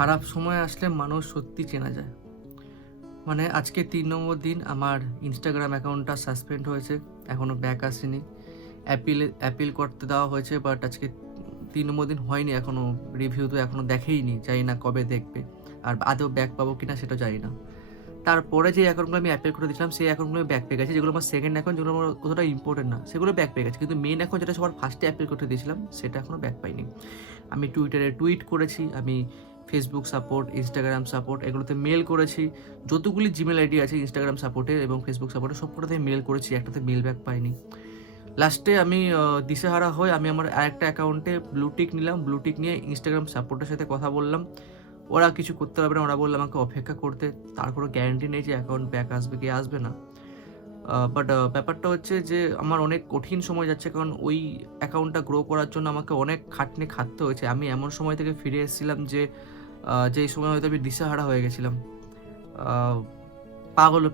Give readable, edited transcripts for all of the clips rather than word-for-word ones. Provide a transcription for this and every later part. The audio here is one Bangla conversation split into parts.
খারাপ সময় আসলে মানুষ সত্যি চেনা যায়। মানে আজকে ৩ নম্বর দিন আমার ইনস্টাগ্রাম অ্যাকাউন্টটা সাসপেন্ড হয়েছে। এখনও ব্যাক আসেনি। অ্যাপিল করতে দেওয়া হয়েছে, বাট আজকে ৩ নম্বর দিন হয়নি এখনও। রিভিউ তো এখনও দেখেইনি। জানি না কবে দেখবে। আর আদৌ ব্যাক পাবো কিনা সেটাও জানি না। তারপরে যে অ্যাকাউন্টগুলো আমি অ্যাপিল করে দিয়েছিলাম সেই অ্যাকাউন্টগুলো ব্যাক পেয়ে গেছে। যেগুলো আমার সেকেন্ড অ্যাকাউন্ট, যেগুলো আমার অতটা ইম্পোর্টেন্ট না, সেগুলো ব্যাক পেয়ে গেছে। কিন্তু মেইন অ্যাকাউন্ট যেটা সবার ফার্স্টে অ্যাপিল করতে দিয়েছিলাম সেটা এখনও ব্যাক পাইনি। আমি টুইটারে টুইট করেছি, আমি ফেসবুক সাপোর্ট, ইনস্টাগ্রাম সাপোর্ট এগুলোতে মেল করেছি। যতগুলি জিমেল আইডি আছে ইনস্টাগ্রাম সাপোর্টে এবং ফেসবুক সাপোর্টে সবকটাতে মেল করেছি, একটাতে মেল ব্যাক পাইনি। লাস্টে আমি দিশেহারা হয়ে আমি আমার আরেকটা অ্যাকাউন্টে ব্লুটিক নিলাম। ব্লুটিক নিয়ে ইনস্টাগ্রাম সাপোর্টের সাথে কথা বললাম। ওরা কিছু করতে পারবে না, ওরা বললো আমাকে অপেক্ষা করতে। তার কোনো গ্যারান্টি নেই যে অ্যাকাউন্ট ব্যাক আসবে কি আসবে না। বাট ব্যাপারটা হচ্ছে যে আমার অনেক কঠিন সময় যাচ্ছে, কারণ ওই অ্যাকাউন্টটা গ্রো করার জন্য আমাকে অনেক খাটনি খাটতে হয়েছে। আমি এমন সময় থেকে ফিরে এসেছিলাম যেই সময় হয়তো আমি দিশাহারা হয়ে গেছিলাম,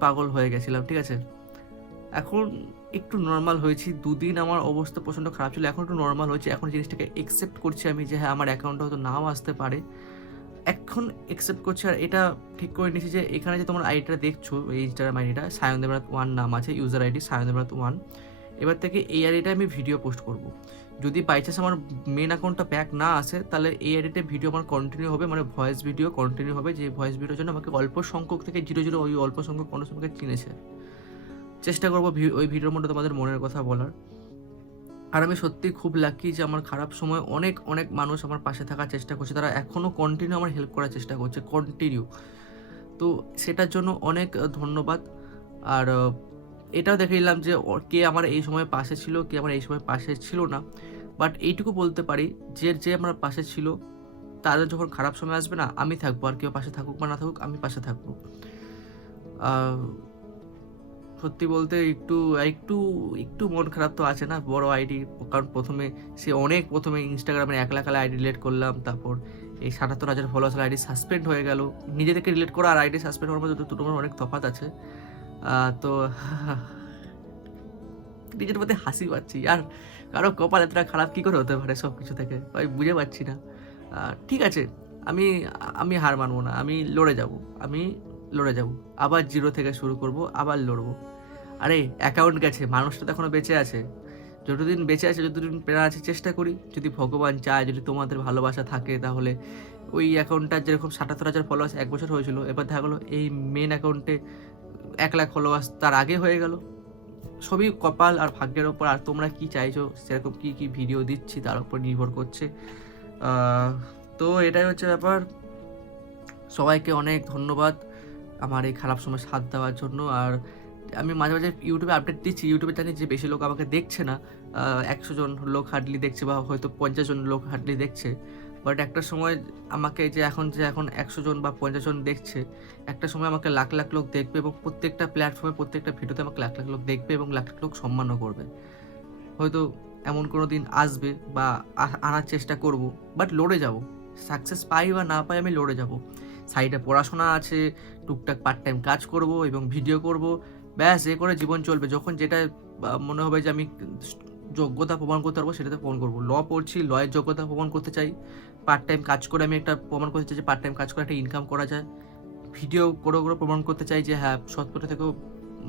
পাগল হয়ে গেছিলাম, ঠিক আছে? এখন একটু নর্মাল হয়েছি। ২ দিন আমার অবস্থা প্রচণ্ড খারাপ ছিল, এখন একটু নর্মাল হয়েছে। এখন জিনিসটাকে একসেপ্ট করছি আমি যে হ্যাঁ, আমার অ্যাকাউন্টটা হয়তো নাও আসতে পারে। এখন একসেপ্ট করছি আর এটা ঠিক করে নিয়েছি যে এখানে যে তোমার আইডিটা দেখছো, এই ইনস্টাগ্রাম আইডিটা সায়ন দেবনাথ 1 নাম আছে, ইউজার আইডি সায়ন দেবনাথ 1। এবার থেকে এই আইডিটায় আমি ভিডিও পোস্ট করব। যদি বাই চান্স আমার মেন অ্যাকাউন্টটা ব্যাক না আসে, তাহলে এই আইডিতে ভিডিও আমার কন্টিনিউ হবে, মানে ভয়েস ভিডিও কন্টিনিউ হবে। যে ভয়েস ভিডিওর জন্য আমাকে অল্প সংখ্যক থেকে 0 ওই অল্প সংখ্যক মানুষ আমাকে চিনেছে। চেষ্টা করবো ওই ভিডিওর মধ্যে তোমাদের মনের কথা বলার। আর আমি সত্যিই খুব লাকি যে আমার খারাপ সময় অনেক অনেক মানুষ আমার পাশে থাকার চেষ্টা করছে। তারা এখনও কন্টিনিউ আমার হেল্প করার চেষ্টা করছে, কন্টিনিউ। তো সেটার জন্য অনেক ধন্যবাদ। আর এটাও দেখে নিলাম যে কে আমার এই সময় পাশে ছিল, কে আমার এই সময় পাশে ছিল না। বাট এইটুকু বলতে পারি যে আমার পাশে ছিল, তাদের যখন খারাপ সময় আসবে না, আমি থাকবো। আর কেউ পাশে থাকুক বা না থাকুক, আমি পাশে থাকবো। সত্যি বলতে একটু একটু একটু মন খারাপ তো আছে না, বড় আইডি। কারণ প্রথমে ইনস্টাগ্রামের 1 লাখ আইডি ডিলিট করলাম। তারপর এই ৭৭,০০০ ফলোয়ার্সের আইডি সাসপেন্ড হয়ে গেল। নিজে থেকে ডিলিট করা আর আইডি সাসপেন্ড হওয়ার মধ্যে দুটোর অনেক তফাৎ আছে। তো নিজের মধ্যে হাসি পাচ্ছি। আর কারো কপাল এতটা খারাপ কী করে হতে পারে সব কিছু থেকে, আমি বুঝে পাচ্ছি না। ঠিক আছে, আমি আমি হার মানবো না। আমি লড়ে যাব। আবার 0 থেকে শুরু করব, আবার লড়বো। আরে অ্যাকাউন্ট গেছে, মানুষটা তো এখনও বেঁচে আছে। যতদিন বেঁচে আছে, যতদিন প্রেরণা আছে, চেষ্টা করি। যদি ভগবান চায়, যদি তোমাদের ভালোবাসা থাকে, তাহলে ওই অ্যাকাউন্টটার যেরকম ৭৭,০০০ ফলোয়ার্স 1 বছর হয়েছিল, এবার দেখা গেলো এই মেন অ্যাকাউন্টে 1 লাখ ফলোয়ার্স তার আগে হয়ে গেল। সবই কপাল আর ভাগ্যের ওপর। আর তোমরা কি চাইছো, সেরকম কি ভিডিও দিচ্ছি তার উপর নির্ভর করছে। তো এটাই হচ্ছে ব্যাপার। সবাইকে অনেক ধন্যবাদ আমার এই খারাপ সময় সাথ দেওয়ার জন্য। আর আমি মাঝে মাঝে ইউটিউবে আপডেট দিচ্ছি। ইউটিউবে জানি যে বেশি লোক আমাকে দেখছে না, ১০০ জন লোক হার্ডলি দেখছে, বা হয়তো ৫০ জন লোক হার্ডলি দেখছে। বাট একটা সময় আমাকে যে এখন ১০০ জন বা ৫০ জন দেখছে, একটা সময় আমাকে লাখ লাখ লোক দেখবে এবং প্রত্যেকটা প্ল্যাটফর্মে প্রত্যেকটা ভিডিওতে আমাকে লাখ লাখ লোক দেখবে এবং লাখ লাখ লোক সম্মানও করবে। হয়তো এমন কোনো দিন আসবে বা আনার চেষ্টা করব, বাট লড়ে যাব। সাকসেস পাই বা না পাই, আমি লড়ে যাব। সাইডে পড়াশোনা আছে, টুকটাক পার্ট টাইম কাজ করব এবং ভিডিও করব। ব্যাস এ করে জীবন চলবে। যখন যেটা মনে হবে যে আমি যোগ্যতা প্রমাণ করতে পারবো, সেটাতে প্রমাণ করবো। পড়ছি, লয়ের যোগ্যতা প্রমাণ করতে চাই। পার্ট টাইম কাজ করে আমি একটা প্রমাণ করতে চাই যে পার্ট টাইম কাজ করে একটা ইনকাম করা যায়। ভিডিও করে প্রমাণ করতে চাই যে হ্যাঁ, সৎপথে থেকেও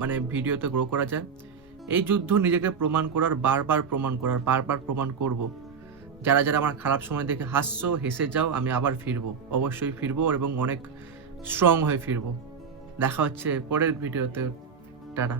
মানে ভিডিওতে গ্রো করা যায়। এই যুদ্ধ নিজেকে প্রমাণ করার, বারবার প্রমাণ করব। যারা আমার খারাপ সময় দেখে হাসছো, হেসে যাও, আমি আবার ফিরবো, অবশ্যই ফিরবো এবং অনেক স্ট্রং হয়ে ফিরবো। দেখা হচ্ছে পরের ভিডিওতে। টাটা।